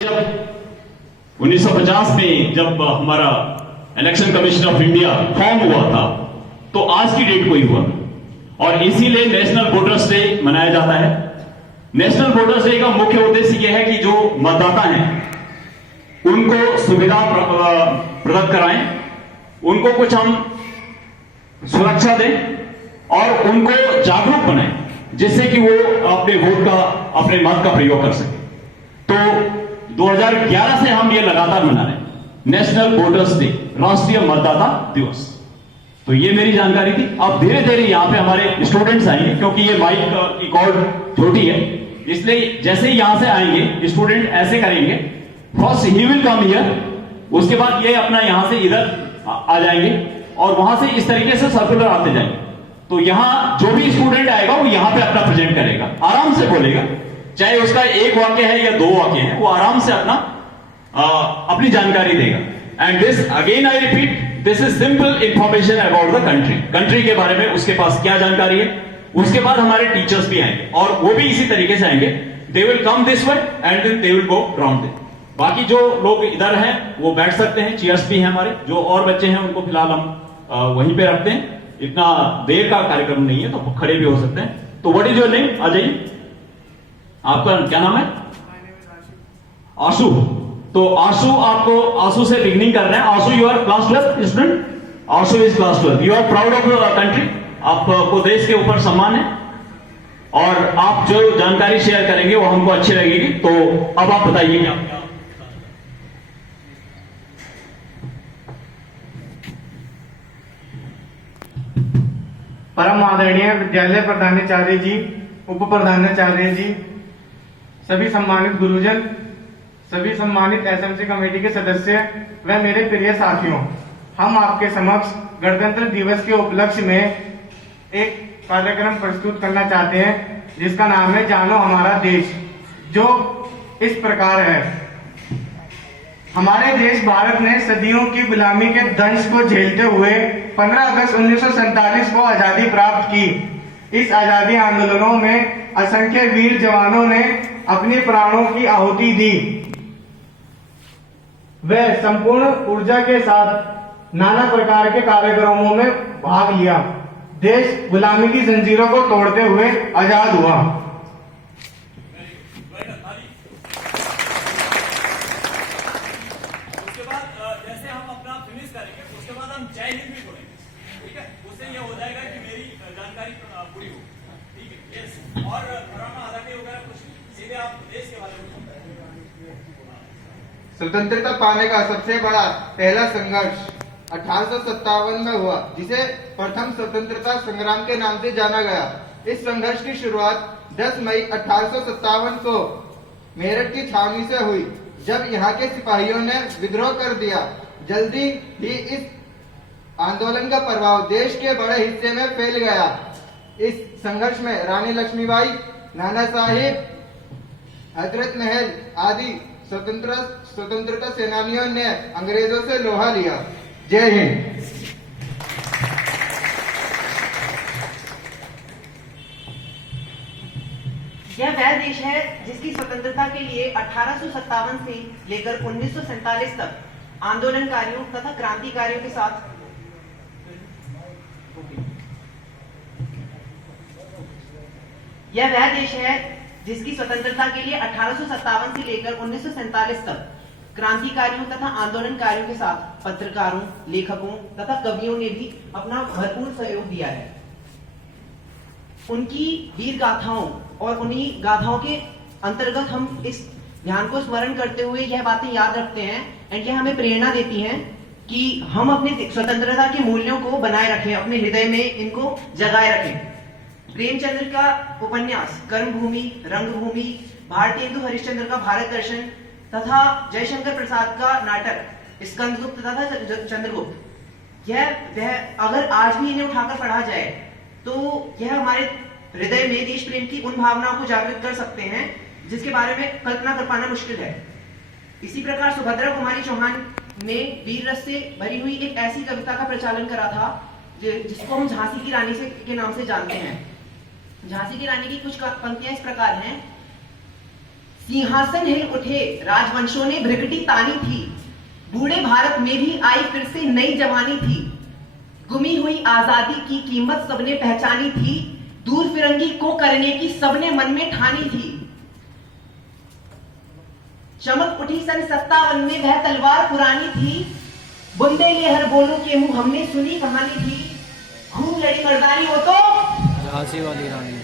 जब 1950 में जब हमारा election commission of India form हुआ था तो आज की डेट को ही हुआ और इसीलिए नेशनल वोटर्स डे मनाया जाता है। नेशनल वोटर्स डे का मुख्य उद्देश्य यह है कि जो मतदाता हैं उनको सुविधा प्रदान कराएं, उनको कुछ हम सुरक्षा दें और उनको जागरूक बनाएं जिससे कि वो अपने वोट का, अपने मत का प्रयोग कर सके। तो 2011 से हम ये लगातार मना रहे हैं नेशनल वोटर्स डे, राष्ट्रीय मतदाता दिवस। तो ये मेरी जानकारी थी। अब धीरे धीरे यहाँ पे हमारे स्टूडेंट्स आएंगे क्योंकि ये माइक की कॉर्ड छोटी है, इसलिए जैसे ही यहां से आएंगे स्टूडेंट ऐसे करेंगे, first he will come here, उसके बाद ये अपना यहां से इधर आ जाएंगे और वहां से इस तरीके से सर्कुलर आते जाएंगे। तो यहां जो भी स्टूडेंट आएगा वो यहां पे अपना प्रेजेंट करेगा, आराम से बोलेगा, चाहे उसका एक वाक्य है या 2 वाक्य है, वो आराम से अपनी जानकारी देगा। And this again I repeat, this is simple information about the country के बारे में, उसके पास क्या जानकारी है। उसके बाद हमारे टीचर्स भी आएंगे और वो भी इसी तरीके से आएंगे, they will come this way and then they will go round this. बाकी जो लोग इधर हैं वो बैठ सकते हैं, चेयर्स भी हैं हमारे, जो और बच्चे हैं उनको फिलहाल हम वहीं पे रखते हैं, इतना देर का कार्यक्रम नहीं है तो खड़े भी हो सकते हैं। तो व्हाट इज योर नेम? आ जाइए, आपका क्या नाम है? आशु। तो आशु, आपको आशु से बिगिनिंग कर रहे हैं। Ashu, you are class 12 student? Ashu is class 12। You are proud of your country, आपको देश के ऊपर सम्मान है और आप जो जानकारी शेयर करेंगे वो हमको अच्छी लगेगी। तो अब आप बताइए क्या परम आदरणीय विद्यालय प्रधानाचार्य जी, उप प्रधानाचार्य जी, सभी सम्मानित गुरुजन, सभी सम्मानित एसएमसी कमेटी के सदस्य व मेरे प्रिय साथियों, हम आपके समक्ष गणतंत्र दिवस के उपलक्ष्य में एक कार्यक्रम प्रस्तुत करना चाहते हैं जिसका नाम है जानो हमारा देश, जो इस प्रकार है। हमारे देश भारत ने सदियों की गुलामी के दंश को झेलते हुए 15 अगस्त 1947 को आजादी प्राप्त की। इस आजादी आंदोलनों में असंख्य वीर जवानों ने अपने प्राणों की आहुति दी। वे संपूर्ण ऊर्जा के साथ नाना प्रकार के कार्यक्रमों में भाग लिया। देश गुलामी की जंजीरों को तोड़ते हुए आजाद हुआ। जय हिंद भी बोलेंगे, ठीक है? उससे यह हो जाएगा कि मेरी जानकारी पूरी हो, ठीक है? यस। और कोरोना आजादी वगैरह कुछ सीधे आप देश के बारे में। स्वतंत्रता पाने का सबसे बड़ा पहला संघर्ष 1857 में हुआ, जिसे प्रथम स्वतंत्रता संग्राम के नाम से जाना गया। इस संघर्ष की शुरुआत 10 मई 1857 को मेरठ की छावनी से हुई, जब यहाँ के सिपाहियों ने विद्रोह कर दिया। जल्दी ही इस आंदोलन का प्रभाव देश के बड़े हिस्से में फैल गया। इस संघर्ष में रानी लक्ष्मीबाई, नाना साहिब, हजरत महल आदि स्वतंत्रता सेनानियों ने अंग्रेजों से लोहा लिया। जय हिंद। यह वह देश है जिसकी स्वतंत्रता के लिए 1857 से लेकर 1947 तक आंदोलनकारियों तथा क्रांतिकारियों के साथ यह वह देश है जिसकी स्वतंत्रता के लिए 1857 से लेकर 1947 तक क्रांतिकारियों तथा आंदोलनकारियों के साथ पत्रकारों, लेखकों तथा कवियों ने भी अपना भरपूर सहयोग दिया है। उनकी वीर गाथाओं और उन्हीं गाथाओं के अंतर्गत हम इस ध्यान को स्मरण करते हुए यह बातें याद रखते हैं एंड यह हमें प्रेरणा देती हैं कि हम अपने स्वतंत्रता के मूल्यों को बनाए रखें, अपने हृदय में इनको जगाए रखें। प्रेमचंद्र का उपन्यास कर्मभूमि, रंगभूमि, भारतीय हिंदू हरिश्चंद्र का भारत दर्शन तथा जयशंकर प्रसाद का नाटक स्कंदगुप्त तथा चंद्रगुप्त, यह अगर आज भी इन्हें उठाकर पढ़ा जाए तो यह हमारे हृदय में देश प्रेम की उन भावनाओं को जागृत कर सकते हैं जिसके बारे में कल्पना कर पाना मुश्किल है। इसी प्रकार सुभद्रा कुमारी चौहान ने वीर रस से भरी हुई एक ऐसी कविता का प्रचालन करा था जिसको हम झांसी की रानी के नाम से जानते हैं। झांसी की रानी की कुछ पंक्तियां इस प्रकार हैं। सिंहासन हिल उठे, राजवंशों ने भ्रिकटी तानी थी, बूढ़े भारत में भी आई फिर से नई जवानी थी, गुमी हुई आजादी की कीमत सबने पहचानी थी, दूर फिरंगी को करने की सबने मन में ठानी थी। चमक उठी सन 57 में वह तलवार पुरानी थी, बुंदे ले हर बोलों के मुंह हमने सुनी कहानी थी, खूब लड़ी मर्दानी हो तो झांसी वाली रानी।